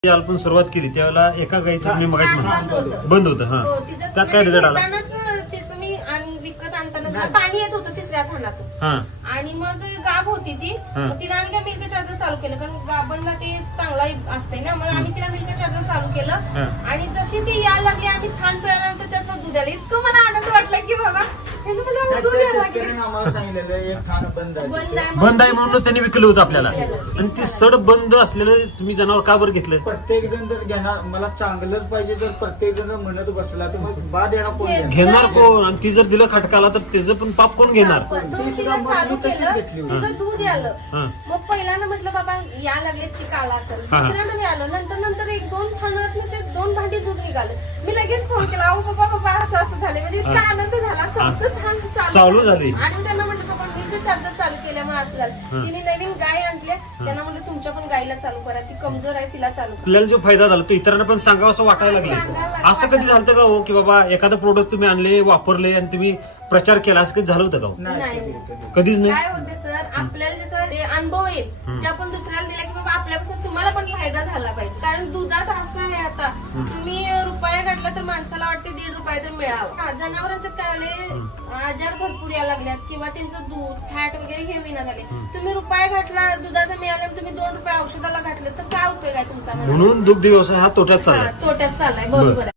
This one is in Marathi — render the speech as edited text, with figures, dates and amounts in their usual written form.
आपण सुरुवात केली त्यावेळेला एका गाईचं मी मगाशी म्हणतो बंद होतं. हा त्यात काय रिझल्ट आला? त्याचं मी विकत आणताना पाणी येत होतं तिसऱ्या थानातून. हा आणि मग गाभ होती ती. मग तिला आम्ही काय मिल्क चार्जर चालू केलं कारण गाभांना ते चांगला असतंय ना. मग आम्ही तिला मिल्क चार्जर चालू केलं आणि जशी ती यायला लागली आम्ही थान पिळाल्यानंतर त्यातनं दूध आलं. इतकं मला आनंद वाटला की बाबा दूध यायला लागले. आम्हाला सांगितलेलं एक खाणं बंद आहे. बंद आहे म्हणूनच त्यांनी विकलं होतं आपल्याला. आणि ती सड बंद असलेलं तुम्ही जनावर का बरं घेतलं? प्रत्येक जण जर घेणार मला चांगलंच पाहिजे तर प्रत्येक जण म्हणत बसला तर मग बाद येणार कोण घेणार? घेणार कोण? आणि ती जर दिलं खटकाला तर त्याचं पण पाप कोण घेणार? चालू केलं तिचं दूध आलं. हा मग पहिल्यानं म्हटलं बाबा या लागले चिक आला असेल. दुसऱ्यानं मी आलो. नंतर एक दोन थानात ते 2 भांडी दूध निघालं. मी लगेच फोन केला अहो बाबा असं झालं. म्हणजे इतका आनंद झाला. चौथं थान चालू झाली. आणि त्यांना म्हटलं बाबा मिल्क चार्जर चालू केल्यामुळे असं झालं. तिने नवीन गाय आणल्या. त्यांना म्हटलं तुमच्या पण गायला चालू करा. ती कमजोर आहे तिला चालू करा. आपल्याला जो फायदा झाला तो इतरांना पण सांगावं असं वाटायला लागलं. असं कधी झालं का हो की बाबा एखादं प्रोडक्ट तुम्ही आणले वापरले आणि तुम्ही प्रचार केला असं कधी झालं होतं का हो? नाही. कधीच नाही. काय होते सर आपल्याला ज्याचा अनुभव येईल ते आपण दुसऱ्याला दिला की बाबा आपल्यापासून तुम्हाला पण फायदा झाला पाहिजे. कारण दुधात असं आहे आता तुम्ही रुपया घातला तर माणसाला वाटते 1.5 रुपये तर मिळावं. जनावरांच्यात काय आले आजार भरपूर यायला लागल्यात किंवा त्यांचं दूध फॅट वगैरे हे विना झाले. तुम्ही रुपया घातला दुधाचा मिळाला तुम्ही 2 रुपये औषधाला घातले तर काय उपयोग आहे तुमचा? म्हणून दुग्ध व्यवसाय हा तोट्यात चालला. तोट्यात चाललाय. बरोबर आहे.